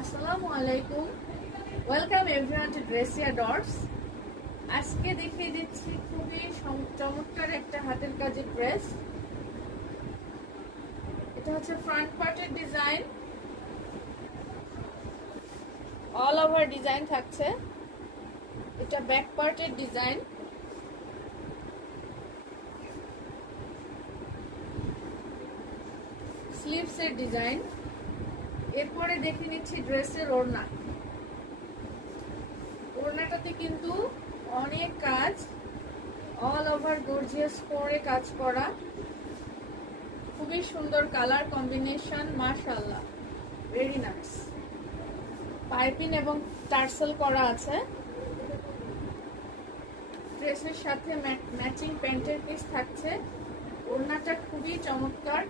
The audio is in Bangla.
আসসালামু আলাইকুম, ওয়েলকাম এভরিওয়ান টু ড্রেসিয়া ডটস। আজকে দেখিয়ে দিচ্ছি খুবই চমৎকার একটা হাতের কাজের ড্রেস। এটা হচ্ছে ফ্রন্ট পার্টের ডিজাইন, অল ওভার ডিজাইন থাকছে। এটা ব্যাক পার্টের ডিজাইন, স্লিভসের ডিজাইন। এরপরে দেখে নিচ্ছি ড্রেসের ওড়না। ওড়নাটাতে কিন্তু অনেক কাজ, অল ওভার গর্জিয়াস করে কাজ করা, খুবই সুন্দর কালার কম্বিনেশন, মাশাআল্লাহ, ভেরি নাইস। পাইপিং এবং টার্সেল করা আছে। ড্রেসের সাথে ম্যাচিং প্যান্টের পিস থাকছে। ওড়নাটা খুবই চমৎকার।